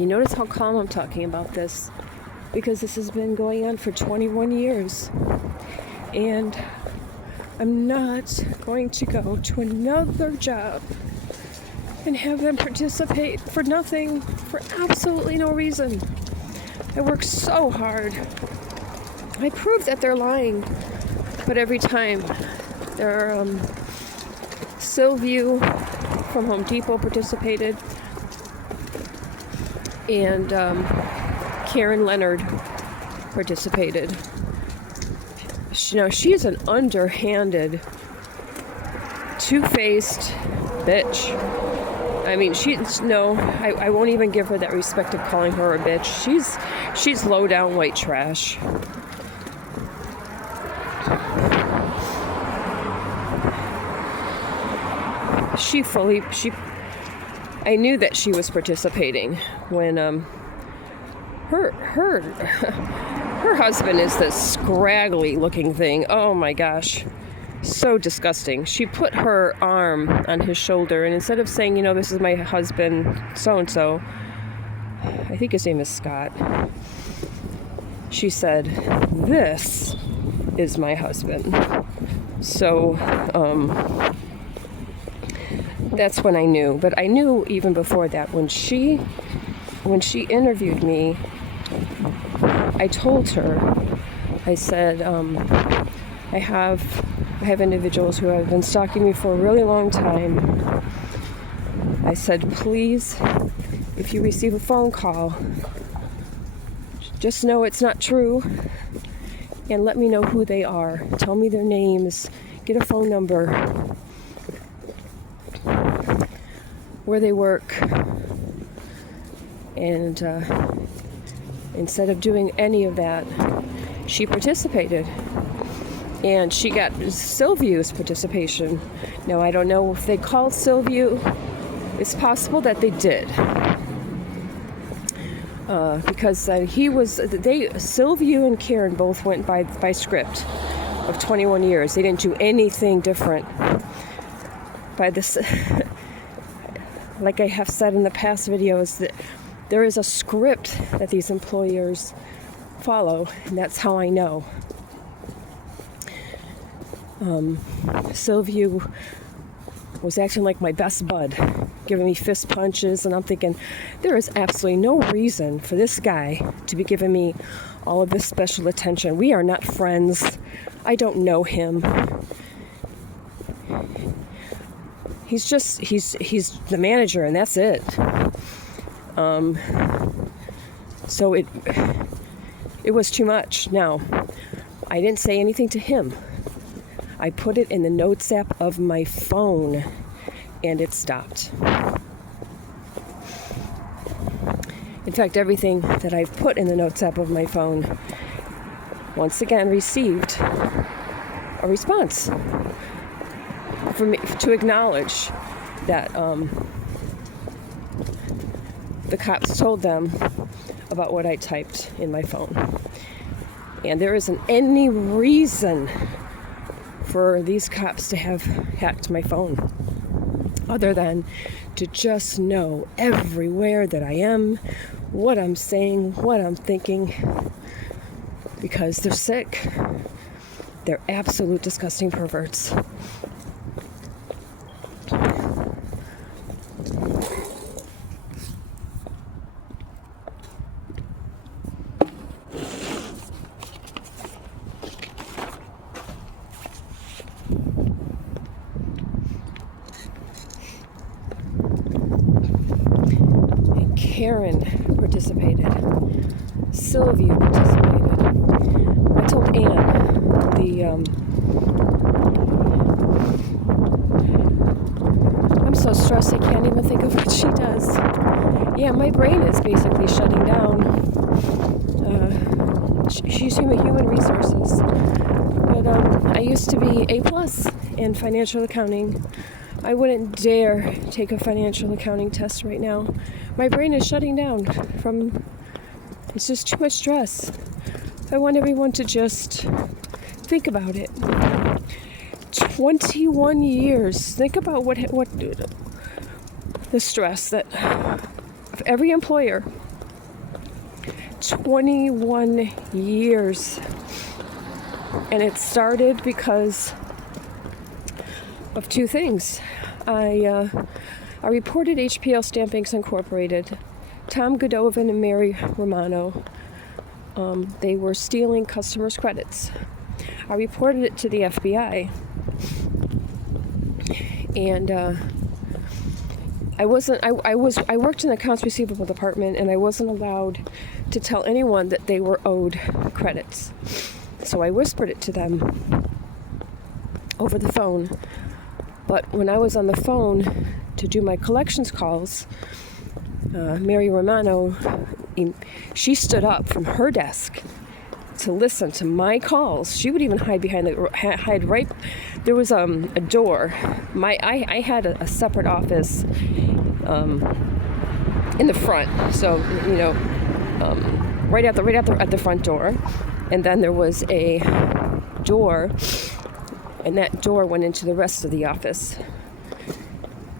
You notice how calm I'm talking about this, because this has been going on for 21 years. And I'm not going to go to another job and have them participate for nothing, for absolutely no reason. I work so hard. I prove that they're lying, but every time Sylview from Home Depot participated, and Karen Leonard participated. She's an underhanded, two-faced bitch. I mean, I won't even give her that respect of calling her a bitch. She's low-down white trash. I knew that she was participating when her husband is this scraggly looking thing. Oh my gosh, so disgusting. She put her arm on his shoulder, and instead of saying, this is my husband so and so, I think his name is Scott, she said, "This is my husband." So that's when I knew. But I knew even before that. When she interviewed me, I told her, I said, I have individuals who have been stalking me for a really long time. I said, please, if you receive a phone call, just know it's not true, and let me know who they are. Tell me their names, get a phone number, where they work. And instead of doing any of that, she participated. And she got Sylview's participation. Now, I don't know if they called Sylview. It's possible that they did. Because Sylview and Karen both went by script of 21 years. They didn't do anything different. By this, like I have said in the past videos, that there is a script that these employers follow, and that's how I know. Sylview was acting like my best bud, giving me fist punches, and I'm thinking, there is absolutely no reason for this guy to be giving me all of this special attention. We are not friends. I don't know him. He's the manager, and that's it. So it was too much. Now, I didn't say anything to him. I put it in the notes app of my phone, and it stopped. In fact, everything that I've put in the notes app of my phone, once again, received a response from me to acknowledge that the cops told them about what I typed in my phone. And there isn't any reason for these cops to have hacked my phone, other than to just know everywhere that I am, what I'm saying, what I'm thinking, because they're sick. They're absolute disgusting perverts. Karen participated. Sylvia participated. I told Anne, I'm so stressed I can't even think of what she does. Yeah, my brain is basically shutting down. She's human resources. But I used to be A+ in financial accounting. I wouldn't dare take a financial accounting test right now. My brain is shutting down it's just too much stress. I want everyone to just think about it. 21 years. Think about what the stress that of every employer 21 years. And it started because of two things. I reported HPL Stampings Incorporated, Tom Godovan and Mary Romano. They were stealing customers' credits. I reported it to the FBI, and I worked in the accounts receivable department, and I wasn't allowed to tell anyone that they were owed credits. So I whispered it to them over the phone. But when I was on the phone to do my collections calls, Mary Romano, she stood up from her desk to listen to my calls. She would even hide right. There was a door. I had a separate office in the front, so right at the front door, and then there was a door, and that door went into the rest of the office.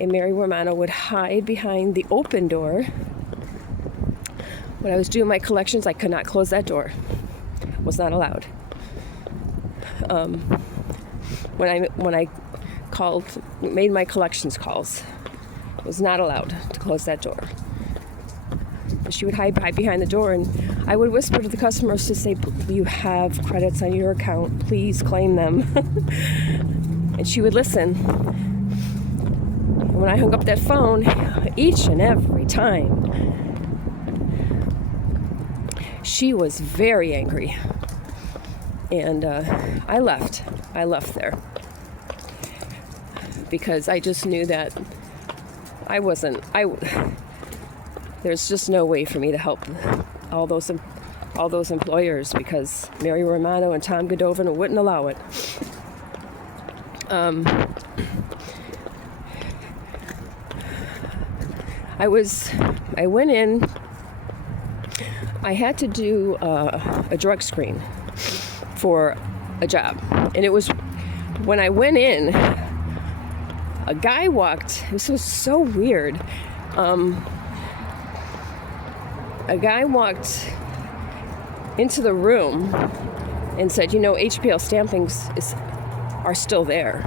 And Mary Romano would hide behind the open door. When I was doing my collections, I could not close that door. Was not allowed. When I made my collections calls, was not allowed to close that door. She would hide behind the door, and I would whisper to the customers to say, "You have credits on your account. Please claim them." And she would listen. When I hung up that phone, each and every time, she was very angry. And I left there. Because I just knew that there's just no way for me to help all those employers, because Mary Romano and Tom Godovan wouldn't allow it. I went in. I had to do a drug screen for a job, and it was when I went in, a guy walked. This was so weird. A guy walked into the room and said, HPL stampings are still there.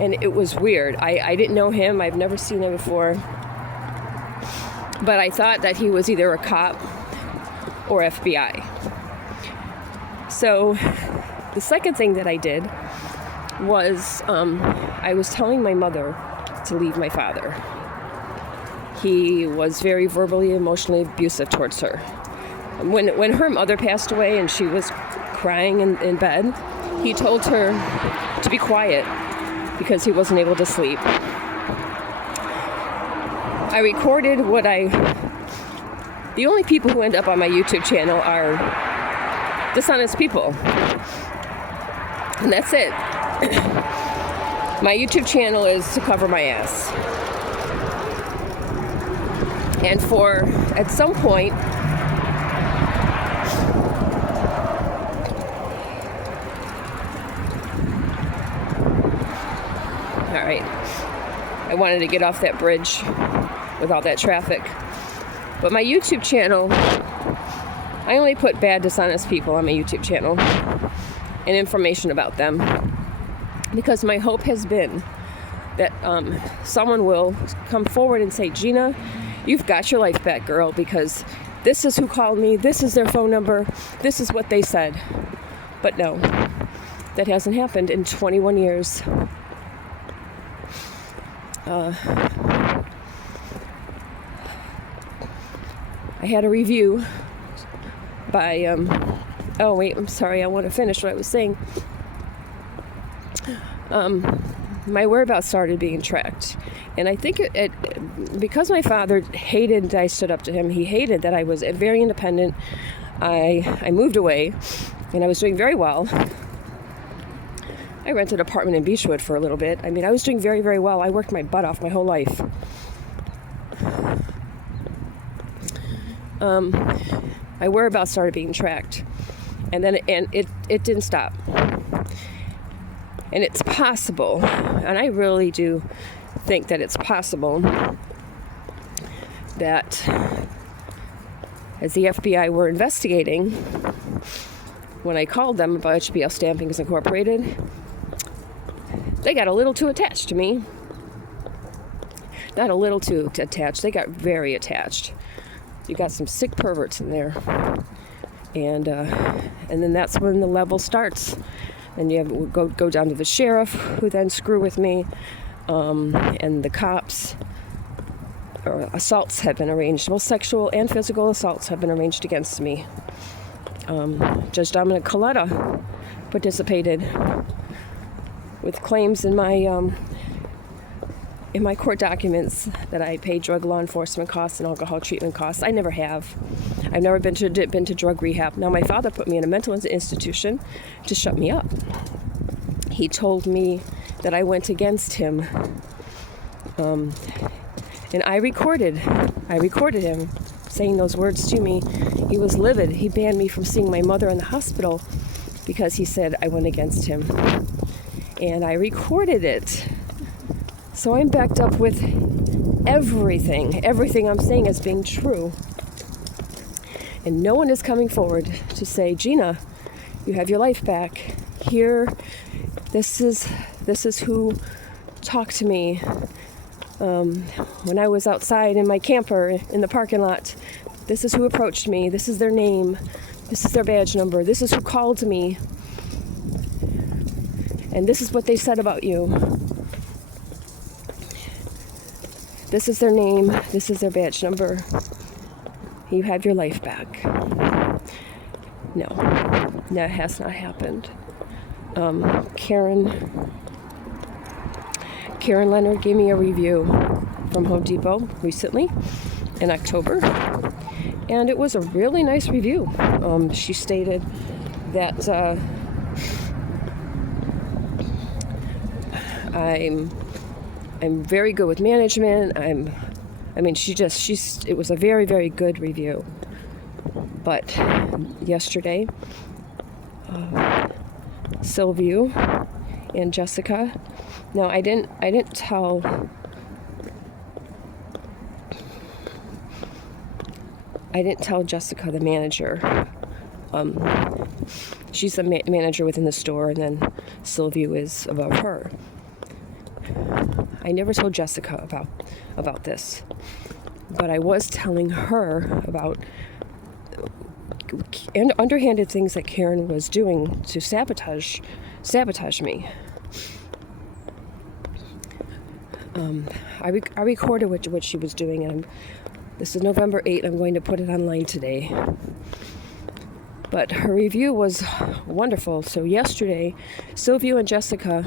And it was weird. I didn't know him. I've never seen him before. But I thought that he was either a cop or FBI. So the second thing that I did was I was telling my mother to leave my father. He was very verbally, emotionally abusive towards her. When her mother passed away and she was crying in bed, he told her to be quiet because he wasn't able to sleep. I recorded the only people who end up on my YouTube channel are dishonest people. And that's it. My YouTube channel is to cover my ass. And at some point, all right, I wanted to get off that bridge with all that traffic. But my YouTube channel, I only put bad, dishonest people on my YouTube channel and information about them, because my hope has been that someone will come forward and say, "Gina, you've got your life back, girl, because this is who called me, this is their phone number, this is what they said." But no, that hasn't happened in 21 years. I had a review by, oh wait, I'm sorry, I want to finish what I was saying. My whereabouts started being tracked. And I think it because my father hated that I stood up to him, he hated that I was very independent. I moved away, and I was doing very well. I rented an apartment in Beechwood for a little bit. I mean, I was doing very, very well. I worked my butt off my whole life. My whereabouts started being tracked, and then it didn't stop. And it's possible, and I really do think that it's possible that as the FBI were investigating, when I called them about HBL Stampings Incorporated, they got a little too attached to me. Not a little too attached, they got very attached. You got some sick perverts in there. And then that's when the level starts. And you have go down to the sheriff, who then screw with me, and the cops. Assaults have been arranged. Both sexual and physical assaults have been arranged against me. Judge Dominic Coletta participated with claims in my court documents that I paid drug law enforcement costs and alcohol treatment costs. I never have. I've never been to drug rehab. Now, my father put me in a mental institution to shut me up. He told me that I went against him, and I recorded him saying those words to me. He was livid. He banned me from seeing my mother in the hospital because he said I went against him, and I recorded it. So I'm backed up with everything I'm saying as being true. And no one is coming forward to say, Gina, you have your life back. Here, this is who talked to me when I was outside in my camper in the parking lot. This is who approached me. This is their name. This is their badge number. This is who called me. And this is what they said about you. This is their name. This is their badge number. You have your life back. No, that has not happened. Karen Leonard gave me a review from Home Depot recently in October, and it was a really nice review. She stated that I'm very good with management. It was a very, very good review. But yesterday, Sylvia and Jessica. Now, I didn't tell Jessica, the manager. She's the manager within the store, and then Sylvia is above her. I never told Jessica about this, but I was telling her about underhanded things that Karen was doing to sabotage me. I recorded what she was doing, and this is November 8th. I'm going to put it online today. But her review was wonderful. So yesterday, Sylvia and Jessica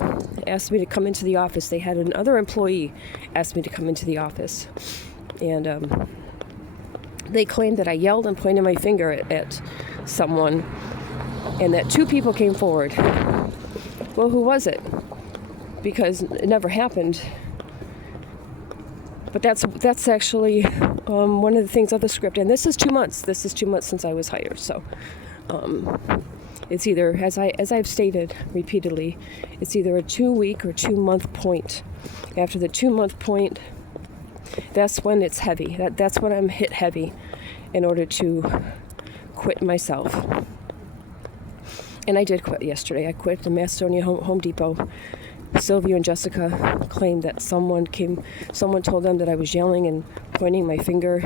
asked me to come into the office. They had another employee ask me to come into the office. And they claimed that I yelled and pointed my finger at someone, and that two people came forward. Well, who was it? Because it never happened. But that's actually one of the things of the script. And this is 2 months. This is 2 months since I was hired. So it's either, as I've stated repeatedly, it's either a 2-week or 2-month point. After the 2-month point, that's when it's heavy. That's when I'm hit heavy in order to quit myself. And I did quit yesterday. I quit the Macedonia Home Depot. Sylvia and Jessica claimed that someone told them that I was yelling and pointing my finger.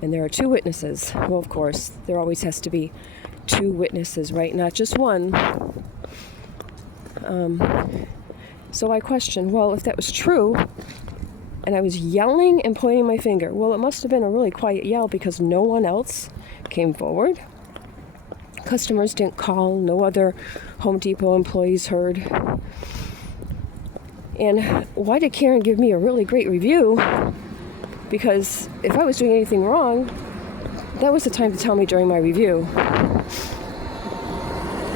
And there are 2 witnesses. Well, of course, there always has to be 2 witnesses, right? Not just one. So I questioned, well, if that was true, and I was yelling and pointing my finger, well, it must have been a really quiet yell because no one else came forward. Customers didn't call. No other Home Depot employees heard. And why did Karen give me a really great review? Because if I was doing anything wrong, that was the time to tell me during my review.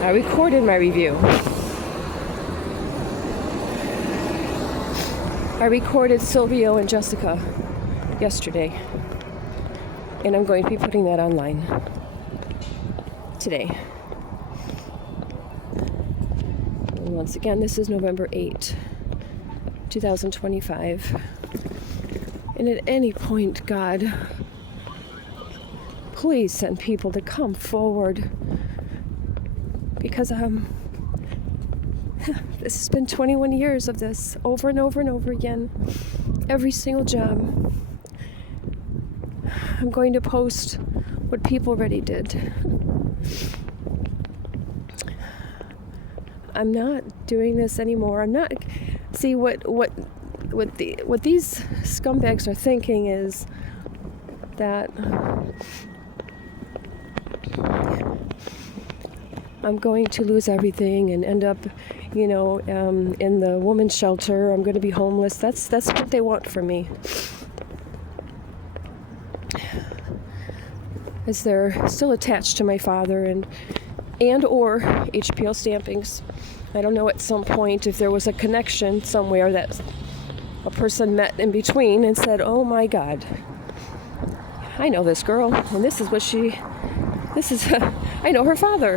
I recorded my review. I recorded Sylvia and Jessica yesterday. And I'm going to be putting that online today. And once again, this is November 8th, 2025. And at any point, God, please send people to come forward, because this has been 21 years of this, over and over and over again, every single job. I'm going to post what people already did. I'm not doing this anymore. I'm not. See, what these scumbags are thinking is that I'm going to lose everything and end up, in the women's shelter. I'm going to be homeless. That's what they want from me. As they're still attached to my father and or HPL stampings. I don't know, at some point if there was a connection somewhere that a person met in between and said, oh my God, I know this girl, and this is I know her father,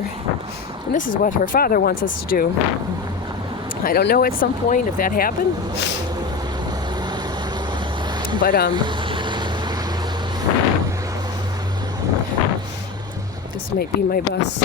and this is what her father wants us to do. I don't know at some point if that happened, but this might be my bus.